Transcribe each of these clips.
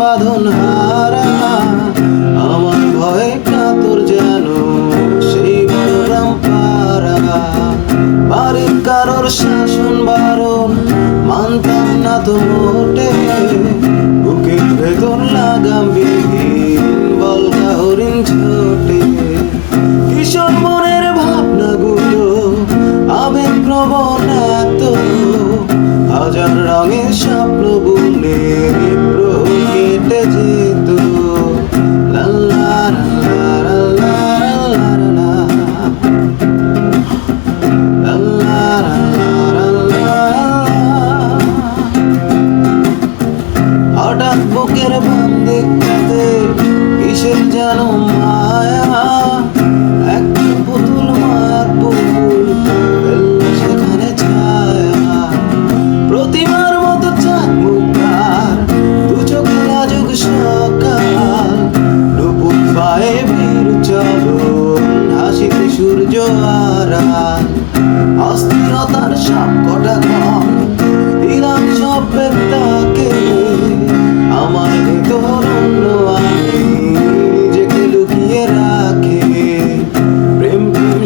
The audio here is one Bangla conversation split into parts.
বাঁধন হারা। আমার ভয়ে কাতর যেন সেই পুরাম পারা বাড়ির কারোর শাসন বারণ মানতাম না তো মোটে। বুকের ভেতর লাগাম হরিণ ছোটে। কিশোর মনের ভাবনাগুলো আবেগ প্রবণ এত। হাজার রঙের স্বপ্ন বুনে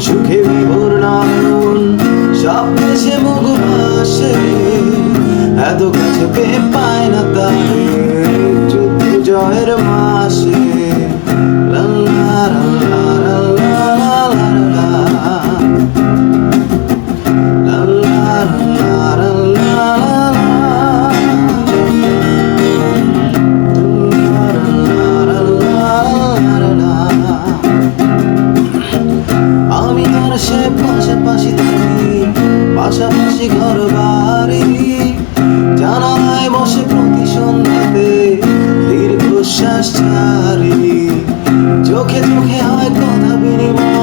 Shabbat Shalom, Shabbat Shalom, Shabbat Shalom, পাশাপাশি ঘর বাড়ি নিয়ে জানালায় বসে প্রতি সন্ধ্যাতে দীর্ঘশ্বাস ছাড়ি চোখে চোখে হয় কথা বিনিময়।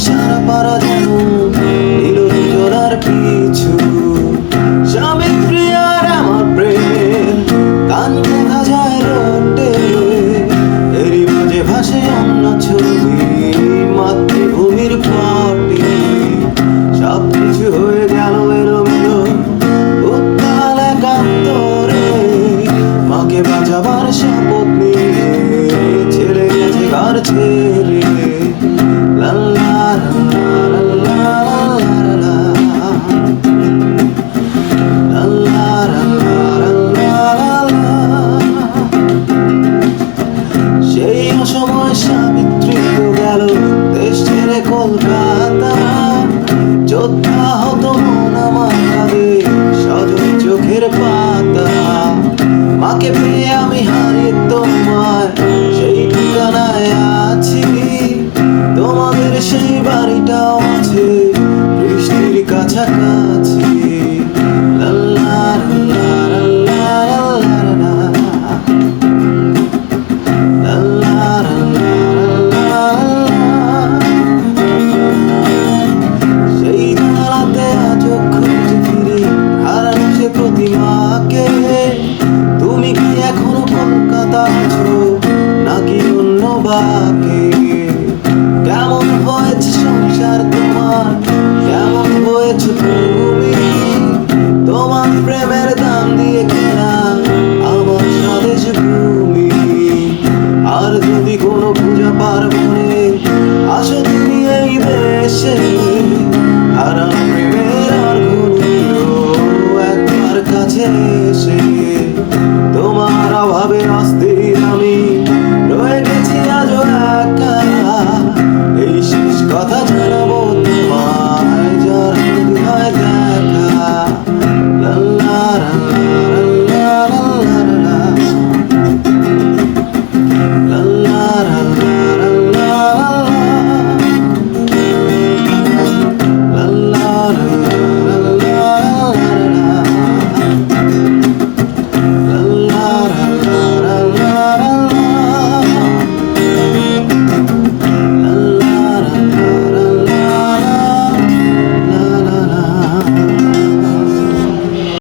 আসার পরা যেন নীল জোড়ার কিছু সাবিত্রী আর আমার প্রেম কান দেখা যায় রোটে এরই মাঝে ভাসে অন্য ছবি, মাতৃভূমির পটে সব কিছু হয়ে গেল এলোমেলো, উত্তাল একান্তরে। মাকে বাঁচাবার শপথ নিয়ে, ছেলে গেছে ঘর ছেড়ে। সেই বাড়িটাও আছে বৃষ্টির কাছাকাছি। 是